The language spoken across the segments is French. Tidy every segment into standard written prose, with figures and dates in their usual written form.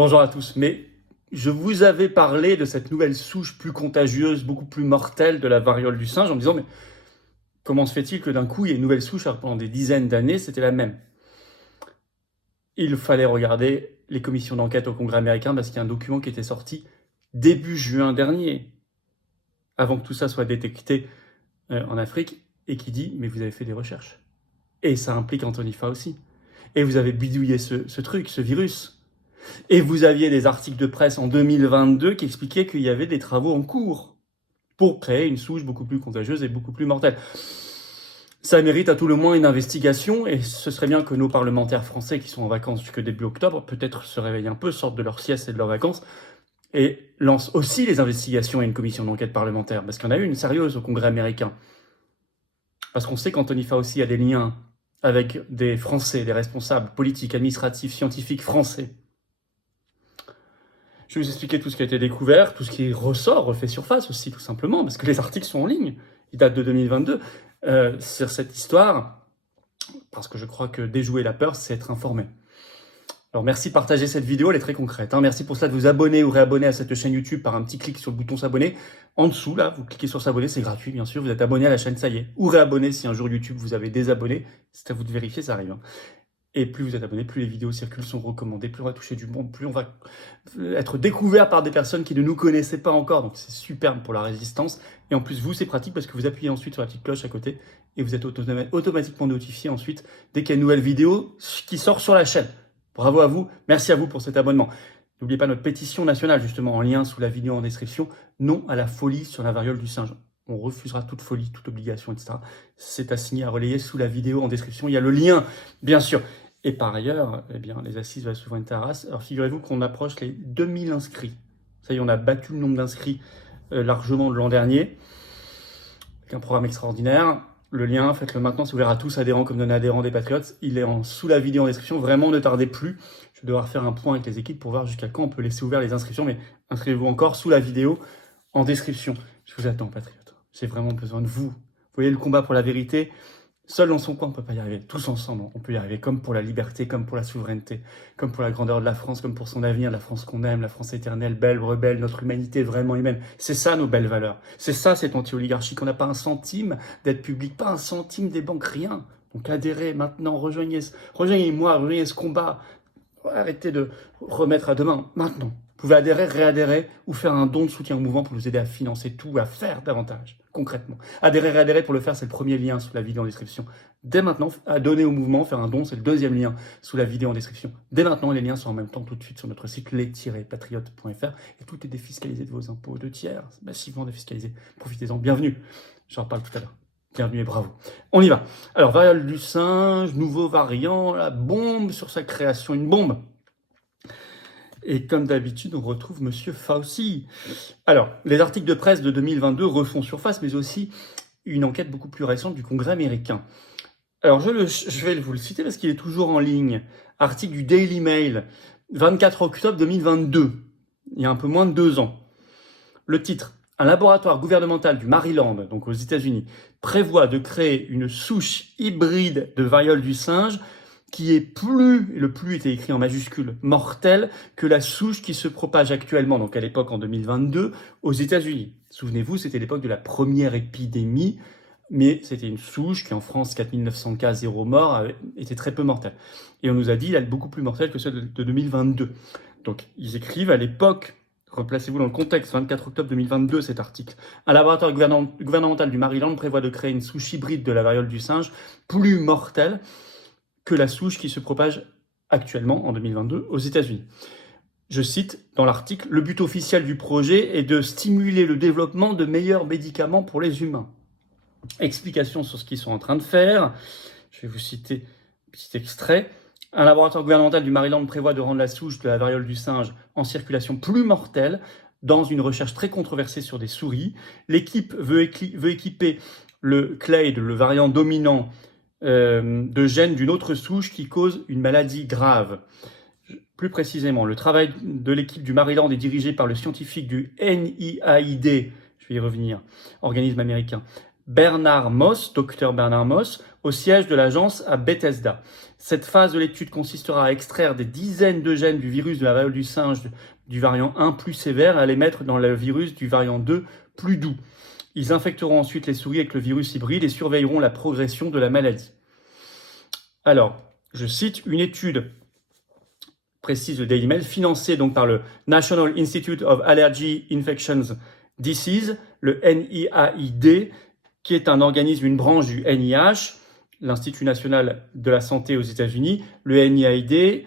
Bonjour à tous, mais je vous avais parlé de cette nouvelle souche plus contagieuse, beaucoup plus mortelle de la variole du singe en me disant mais comment se fait-il que d'un coup il y ait une nouvelle souche alors que pendant des dizaines d'années c'était la même? Il fallait regarder les commissions d'enquête au Congrès américain parce qu'il y a un document qui était sorti début juin dernier, avant que tout ça soit détecté en Afrique, et qui dit mais vous avez fait des recherches. Et ça implique Anthony Fauci. Et vous avez bidouillé ce truc, ce virus. Et vous aviez des articles de presse en 2022 qui expliquaient qu'il y avait des travaux en cours pour créer une souche beaucoup plus contagieuse et beaucoup plus mortelle. Ça mérite à tout le moins une investigation, et ce serait bien que nos parlementaires français qui sont en vacances jusqu'au début octobre, peut-être se réveillent un peu, sortent de leur sieste et de leurs vacances, et lancent aussi les investigations et une commission d'enquête parlementaire, parce qu'il y en a eu une sérieuse au Congrès américain. Parce qu'on sait qu'Anthony Fauci a des liens avec des Français, des responsables politiques, administratifs, scientifiques français. Je vais vous expliquer tout ce qui a été découvert, tout ce qui ressort, refait surface aussi, tout simplement, parce que les articles sont en ligne. Ils datent de 2022 sur cette histoire, parce que je crois que déjouer la peur, c'est être informé. Alors merci de partager cette vidéo, elle est très concrète. Merci pour cela de vous abonner ou réabonner à cette chaîne YouTube par un petit clic sur le bouton s'abonner. En dessous, là, vous cliquez sur s'abonner, c'est gratuit, bien sûr. Vous êtes abonné à la chaîne, ça y est. Ou réabonner si un jour YouTube vous avez désabonné. C'est à vous de vérifier, ça arrive. Et plus vous êtes abonné, plus les vidéos circulent, sont recommandées, plus on va toucher du monde, plus on va être découvert par des personnes qui ne nous connaissaient pas encore. Donc c'est superbe pour la résistance. Et en plus, vous, c'est pratique parce que vous appuyez ensuite sur la petite cloche à côté et vous êtes automatiquement notifié ensuite dès qu'il y a une nouvelle vidéo qui sort sur la chaîne. Bravo à vous, merci à vous pour cet abonnement. N'oubliez pas notre pétition nationale, justement, en lien sous la vidéo en description. Non à la folie sur la variole du singe. On refusera toute folie, toute obligation, etc. C'est à signer, à relayer sous la vidéo en description. Il y a le lien, bien sûr. Et par ailleurs, eh bien, les assises de la souveraineté à race. Alors figurez-vous qu'on approche les 2000 inscrits. Ça y est, on a battu le nombre d'inscrits largement de l'an dernier. Avec un programme extraordinaire. Le lien, faites-le maintenant, c'est ouvert à tous, adhérents comme non-adhérents des Patriotes. Il est sous la vidéo en description. Vraiment, ne tardez plus. Je vais devoir faire un point avec les équipes pour voir jusqu'à quand on peut laisser ouvert les inscriptions. Mais inscrivez-vous encore sous la vidéo en description. Je vous attends, Patriotes. J'ai vraiment besoin de vous. Vous voyez le combat pour la vérité. Seul dans son coin, on ne peut pas y arriver. Tous ensemble, on peut y arriver. Comme pour la liberté, comme pour la souveraineté, comme pour la grandeur de la France, comme pour son avenir, la France qu'on aime, la France éternelle, belle, rebelle, notre humanité vraiment humaine. C'est ça nos belles valeurs. C'est ça cette anti-oligarchie, qu'on n'a pas un centime d'aide publique, pas un centime des banques, rien. Donc adhérez maintenant, rejoignez-moi, rejoignez ce combat. Arrêtez de remettre à demain, maintenant. Vous pouvez adhérer, réadhérer ou faire un don de soutien au mouvement pour nous aider à financer tout, à faire davantage, concrètement. Adhérer, réadhérer, pour le faire, c'est le premier lien sous la vidéo en description. Dès maintenant, à donner au mouvement, faire un don, c'est le deuxième lien sous la vidéo en description. Dès maintenant, les liens sont en même temps tout de suite sur notre site les-patriotes.fr et tout est défiscalisé de vos impôts, de tiers, c'est massivement défiscalisé. Profitez-en, bienvenue. J'en reparle tout à l'heure. Bienvenue et bravo. On y va. Alors, variole du singe, nouveau variant, la bombe sur sa création, une bombe. Et comme d'habitude, on retrouve Monsieur Fauci. Alors, les articles de presse de 2022 refont surface, mais aussi une enquête beaucoup plus récente du Congrès américain. Alors, je vais vous le citer parce qu'il est toujours en ligne. Article du Daily Mail, 24 octobre 2022, il y a un peu moins de 2 ans. Le titre: un laboratoire gouvernemental du Maryland, donc aux États-Unis, prévoit de créer une souche hybride de variole du singe qui est plus, et le plus était écrit en majuscule, mortel que la souche qui se propage actuellement, donc à l'époque en 2022, aux États-Unis. Souvenez-vous, c'était l'époque de la première épidémie, mais c'était une souche qui en France, 4900 cas, 0 mort, était très peu mortelle. Et on nous a dit, elle est beaucoup plus mortelle que celle de 2022. Donc ils écrivent à l'époque, replacez-vous dans le contexte, 24 octobre 2022, cet article. Un laboratoire gouvernemental du Maryland prévoit de créer une souche hybride de la variole du singe, plus mortelle que la souche qui se propage actuellement en 2022 aux États-Unis. Je cite dans l'article: le but officiel du projet est de stimuler le développement de meilleurs médicaments pour les humains. Explication sur ce qu'ils sont en train de faire. Je vais vous citer un petit extrait. Un laboratoire gouvernemental du Maryland prévoit de rendre la souche de la variole du singe en circulation plus mortelle dans une recherche très controversée sur des souris. L'équipe veut équiper le clade, le variant dominant, de gènes d'une autre souche qui cause une maladie grave. Plus précisément, le travail de l'équipe du Maryland est dirigé par le scientifique du NIAID, je vais y revenir, organisme américain, Bernard Moss, docteur Bernard Moss, au siège de l'agence à Bethesda. Cette phase de l'étude consistera à extraire des dizaines de gènes du virus de la variole du singe du variant 1 plus sévère et à les mettre dans le virus du variant 2 plus doux. Ils infecteront ensuite les souris avec le virus hybride et surveilleront la progression de la maladie. Alors, je cite une étude précise de Daily Mail, financée donc par le National Institute of Allergy Infectious Disease, le NIAID, qui est un organisme, une branche du NIH, l'Institut national de la santé aux États-Unis. Le NIAID,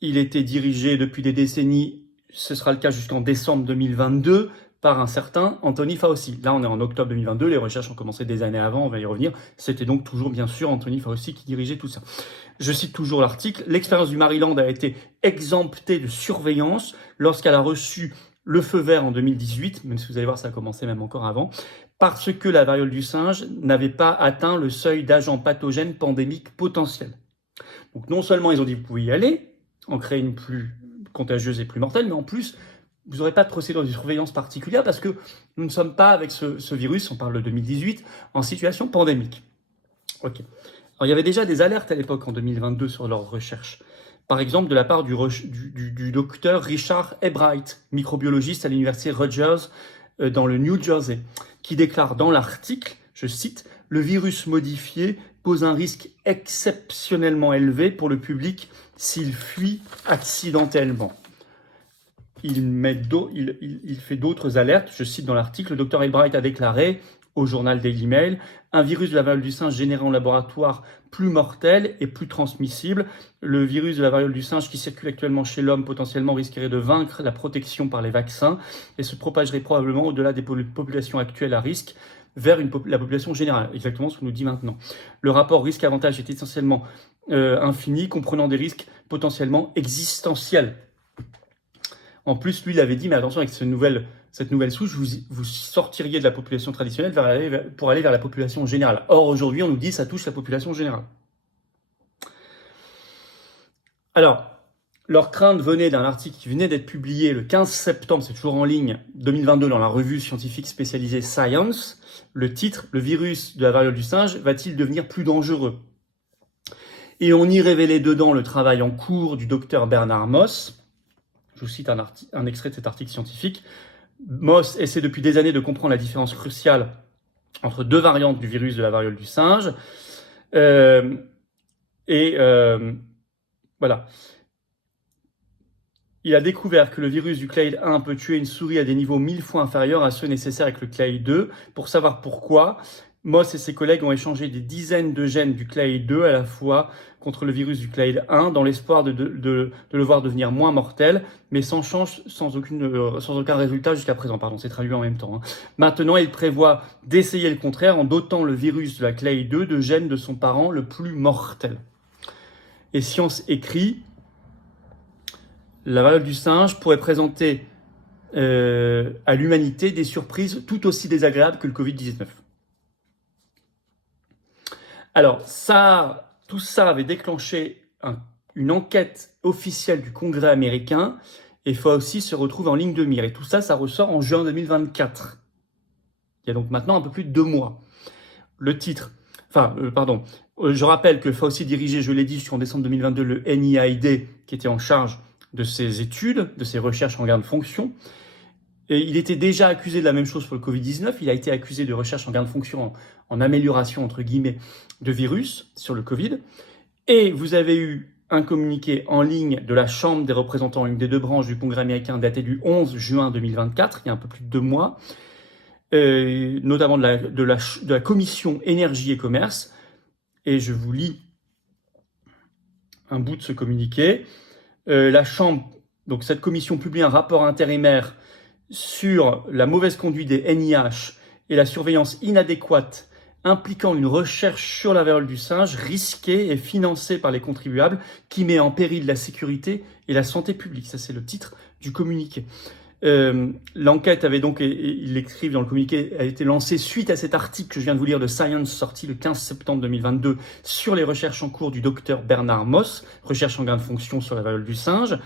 il était dirigé depuis des décennies, ce sera le cas jusqu'en décembre 2022, par un certain Anthony Fauci. Là, on est en octobre 2022, les recherches ont commencé des années avant, on va y revenir. C'était donc toujours, bien sûr, Anthony Fauci qui dirigeait tout ça. Je cite toujours l'article. L'expérience du Maryland a été exemptée de surveillance lorsqu'elle a reçu le feu vert en 2018, même si vous allez voir, ça a commencé même encore avant, parce que la variole du singe n'avait pas atteint le seuil d'agents pathogènes pandémiques potentiels. Donc non seulement ils ont dit vous pouvez y aller, en créer une plus contagieuse et plus mortelle, mais en plus, vous n'aurez pas de procédure de surveillance particulière parce que nous ne sommes pas avec ce virus, on parle de 2018, en situation pandémique. Ok. Alors il y avait déjà des alertes à l'époque, en 2022, sur leurs recherches. Par exemple, de la part du docteur Richard Ebright, microbiologiste à l'université Rutgers dans le New Jersey, qui déclare dans l'article, je cite, « Le virus modifié pose un risque exceptionnellement élevé pour le public s'il fuit accidentellement. » Il fait d'autres alertes. Je cite dans l'article, le Dr. Ebright a déclaré au journal Daily Mail, un virus de la variole du singe généré en laboratoire plus mortel et plus transmissible. Le virus de la variole du singe qui circule actuellement chez l'homme potentiellement risquerait de vaincre la protection par les vaccins et se propagerait probablement au-delà des populations actuelles à risque vers la population générale. Exactement ce qu'on nous dit maintenant. Le rapport risque-avantage est essentiellement infini, comprenant des risques potentiellement existentiels. En plus, lui, il avait dit, mais attention, avec cette nouvelle souche, vous sortiriez de la population traditionnelle pour aller vers la population générale. Or, aujourd'hui, on nous dit que ça touche la population générale. Alors, leur crainte venait d'un article qui venait d'être publié le 15 septembre, c'est toujours en ligne, 2022, dans la revue scientifique spécialisée Science. Le titre, « Le virus de la variole du singe va-t-il devenir plus dangereux ?» Et on y révélait dedans le travail en cours du docteur Bernard Moss. Je vous cite un extrait de cet article scientifique. Moss essaie depuis des années de comprendre la différence cruciale entre deux variantes du virus de la variole du singe. Voilà. Il a découvert que le virus du clade 1 peut tuer une souris à des niveaux 1000 fois inférieurs à ceux nécessaires avec le clade 2. Pour savoir pourquoi, Moss et ses collègues ont échangé des dizaines de gènes du clade 2 à la fois contre le virus du clade 1 dans l'espoir de le voir devenir moins mortel, mais sans aucun résultat jusqu'à présent. Pardon, c'est traduit en même temps. Hein. Maintenant, il prévoit d'essayer le contraire en dotant le virus de la clade 2 de gènes de son parent le plus mortel. Et Science écrit, la variole du singe pourrait présenter à l'humanité des surprises tout aussi désagréables que le Covid-19. Alors, tout ça avait déclenché une enquête officielle du Congrès américain et Fauci se retrouve en ligne de mire. Et tout ça, ça ressort en juin 2024. Il y a donc maintenant un peu plus de 2 mois. Le titre, je rappelle que Fauci dirigeait, je l'ai dit, jusqu'en décembre 2022, le NIAID qui était en charge de ses études, de ses recherches en gain de fonction. Et il était déjà accusé de la même chose pour le Covid-19. Il a été accusé de recherche en gain de fonction, en amélioration, entre guillemets, de virus sur le Covid. Et vous avez eu un communiqué en ligne de la Chambre des représentants, une des deux branches du Congrès américain, daté du 11 juin 2024, il y a un peu plus de 2 mois, notamment de la Commission Énergie et Commerce. Et je vous lis un bout de ce communiqué. La Chambre, donc cette commission publie un rapport intérimaire sur la mauvaise conduite des NIH et la surveillance inadéquate impliquant une recherche sur la variole du singe risquée et financée par les contribuables qui met en péril la sécurité et la santé publique. Ça, c'est le titre du communiqué. L'enquête avait donc, ils l'écrivent dans le communiqué, a été lancée suite à cet article que je viens de vous lire de Science, sorti le 15 septembre 2022, sur les recherches en cours du docteur Bernard Moss, recherche en gain de fonction sur la variole du singe.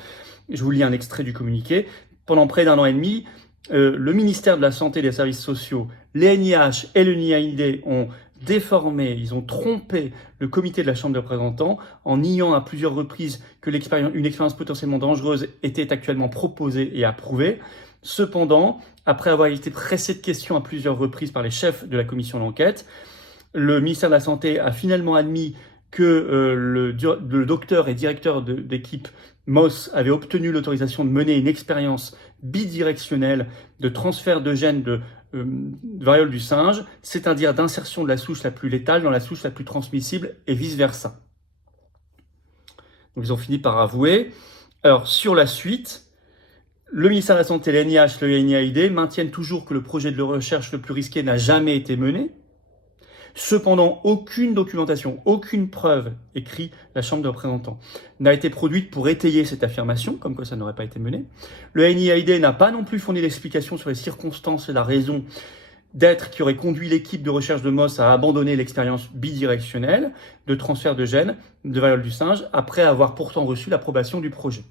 Je vous lis un extrait du communiqué. Pendant près d'1 an et demi, le ministère de la Santé et des Services sociaux, les NIH et le NIAID ont déformé, ils ont trompé le comité de la Chambre des représentants en niant à plusieurs reprises que une expérience potentiellement dangereuse était actuellement proposée et approuvée. Cependant, après avoir été pressé de questions à plusieurs reprises par les chefs de la commission d'enquête, le ministère de la Santé a finalement admis que le docteur et directeur d'équipe Moss avait obtenu l'autorisation de mener une expérience bidirectionnelle de transfert de gènes de variole du singe, c'est-à-dire d'insertion de la souche la plus létale dans la souche la plus transmissible et vice-versa. Donc ils ont fini par avouer. Alors sur la suite, le ministère de la Santé, le NIH, le NIAID maintiennent toujours que le projet de recherche le plus risqué n'a jamais été mené. Cependant, aucune documentation, aucune preuve, écrit la Chambre des représentants, n'a été produite pour étayer cette affirmation, comme quoi ça n'aurait pas été mené. Le NIAID n'a pas non plus fourni d'explication sur les circonstances et la raison d'être qui aurait conduit l'équipe de recherche de Moss à abandonner l'expérience bidirectionnelle de transfert de gènes de variole du singe, après avoir pourtant reçu l'approbation du projet.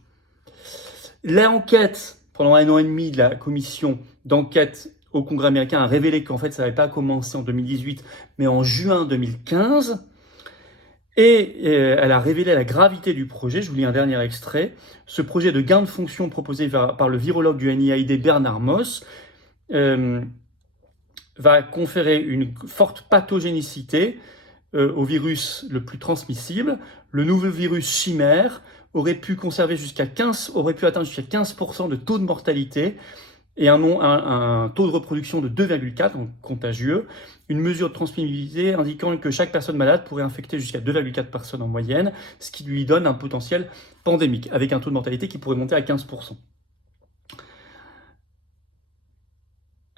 L'enquête, pendant 1 an et demi de la commission d'enquête au Congrès américain, a révélé qu'en fait ça n'avait pas commencé en 2018, mais en juin 2015. Et elle a révélé la gravité du projet. Je vous lis un dernier extrait. Ce projet de gain de fonction proposé par le virologue du NIAID Bernard Moss va conférer une forte pathogénicité au virus le plus transmissible. Le nouveau virus chimère aurait pu atteindre jusqu'à 15% de taux de mortalité et un taux de reproduction de 2,4, donc contagieux, une mesure de transmissibilité indiquant que chaque personne malade pourrait infecter jusqu'à 2,4 personnes en moyenne, ce qui lui donne un potentiel pandémique, avec un taux de mortalité qui pourrait monter à 15%.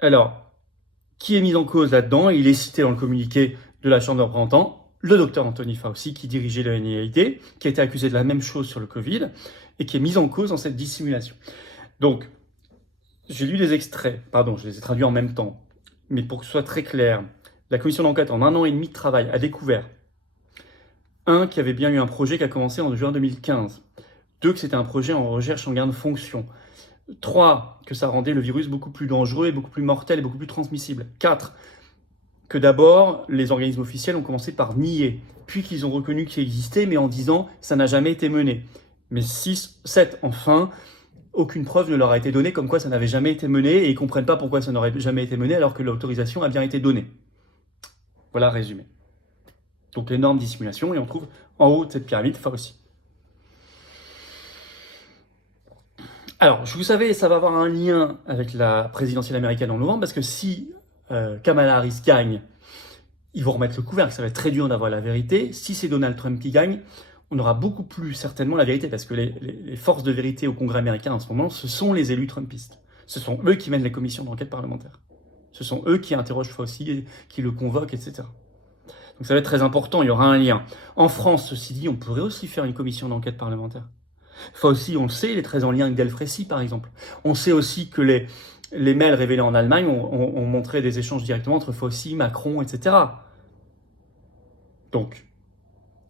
Alors, qui est mis en cause là-dedans? Il est cité dans le communiqué de la Chambre des représentants, le docteur Anthony Fauci, qui dirigeait le NIAID, qui a été accusé de la même chose sur le Covid, et qui est mis en cause dans cette dissimulation. Donc, j'ai lu des extraits, je les ai traduits en même temps, mais pour que ce soit très clair, la commission d'enquête, en 1 an et demi de travail, a découvert 1. Qu'il y avait bien eu un projet qui a commencé en juin 2015, 2. Que c'était un projet en recherche en gain de fonction, 3. Que ça rendait le virus beaucoup plus dangereux et beaucoup plus mortel et beaucoup plus transmissible, 4. Que d'abord, les organismes officiels ont commencé par nier, puis qu'ils ont reconnu qu'il existait, mais en disant « ça n'a jamais été mené ». Mais 7. Enfin, aucune preuve ne leur a été donnée comme quoi ça n'avait jamais été mené et ils ne comprennent pas pourquoi ça n'aurait jamais été mené alors que l'autorisation a bien été donnée. Voilà résumé. Donc l'énorme dissimulation et on trouve en haut de cette pyramide Fauci. Alors, vous savez, ça va avoir un lien avec la présidentielle américaine en novembre parce que si Kamala Harris gagne, ils vont remettre le couvercle, ça va être très dur d'avoir la vérité. Si c'est Donald Trump qui gagne, on aura beaucoup plus certainement la vérité, parce que les forces de vérité au Congrès américain en ce moment, ce sont les élus trumpistes. Ce sont eux qui mènent les commissions d'enquête parlementaire. Ce sont eux qui interrogent Fauci, qui le convoquent, etc. Donc ça va être très important, il y aura un lien. En France, ceci dit, on pourrait aussi faire une commission d'enquête parlementaire. Fauci, on le sait, il est très en lien avec Delfrécy, par exemple. On sait aussi que les mails révélés en Allemagne ont montré des échanges directement entre Fauci, Macron, etc. Donc,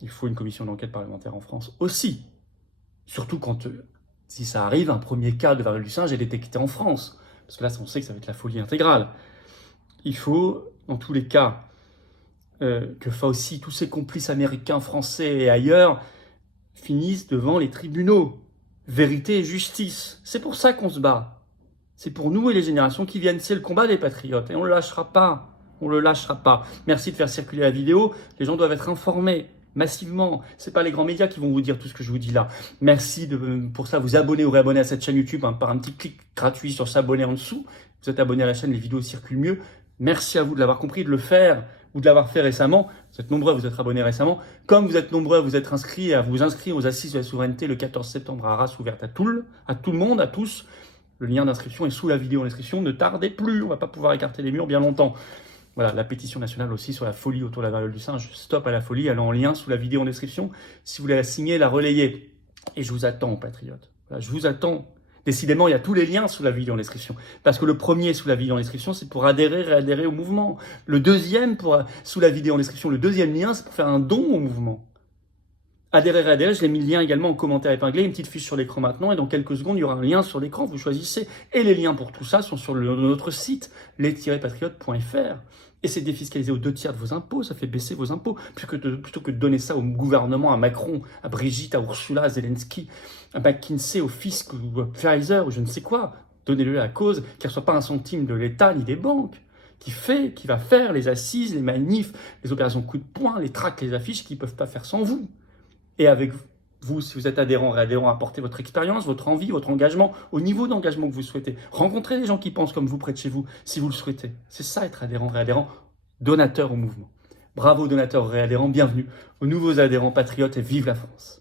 il faut une commission d'enquête parlementaire en France aussi. Surtout quand, si ça arrive, un premier cas de variole du singe est détecté en France. Parce que là, on sait que ça va être la folie intégrale. Il faut, dans tous les cas, que Fauci, tous ses complices américains, français et ailleurs, finissent devant les tribunaux. Vérité et justice. C'est pour ça qu'on se bat. C'est pour nous et les générations qui viennent. C'est le combat des patriotes. Et on ne le lâchera pas. On ne le lâchera pas. Merci de faire circuler la vidéo. Les gens doivent être informés. Massivement. C'est pas les grands médias qui vont vous dire tout ce que je vous dis là. Merci pour ça, vous abonner ou réabonner à cette chaîne YouTube par un petit clic gratuit sur s'abonner en dessous. Vous êtes abonné à la chaîne, les vidéos circulent mieux. Merci à vous de l'avoir compris, de le faire ou de l'avoir fait récemment. Vous êtes nombreux à vous être abonnés récemment. Comme vous êtes nombreux à vous être inscrits et à vous inscrire aux Assises de la souveraineté le 14 septembre à Arras, ouverte à tout le monde, à tous. Le lien d'inscription est sous la vidéo en description. Ne tardez plus, on ne va pas pouvoir écarter les murs bien longtemps. Voilà, la pétition nationale aussi sur la folie autour de la variole du singe. Stop à la folie, elle est en lien sous la vidéo en description. Si vous voulez la signer, la relayer. Et je vous attends, patriotes. Voilà, je vous attends. Décidément, il y a tous les liens sous la vidéo en description. Parce que le premier sous la vidéo en description, c'est pour réadhérer au mouvement. Le deuxième, sous la vidéo en description, le deuxième lien, c'est pour faire un don au mouvement. Adhérer, réadhérer, je l'ai mis le lien également en commentaire épinglé, une petite fiche sur l'écran maintenant, et dans quelques secondes, il y aura un lien sur l'écran, vous choisissez. Et les liens pour tout ça sont sur notre site, les-patriotes.fr. Et c'est défiscalisé aux 2 tiers de vos impôts, ça fait baisser vos impôts. Plutôt que de donner ça au gouvernement, à Macron, à Brigitte, à Ursula, à Zelensky, à McKinsey, au fisc, ou à Pfizer, ou je ne sais quoi, donnez-le à la cause, qu'il ne reçoit pas un centime de l'État ni des banques, qui va faire les assises, les manifs, les opérations coup de poing, les tracts, les affiches, qui ne peuvent pas faire sans vous. Et avec vous, si vous êtes adhérent, réadhérent, apportez votre expérience, votre envie, votre engagement, au niveau d'engagement que vous souhaitez. Rencontrez des gens qui pensent comme vous près de chez vous, si vous le souhaitez. C'est ça, être adhérent, réadhérent, donateur au mouvement. Bravo, donateur, réadhérent, bienvenue aux nouveaux adhérents patriotes et vive la France.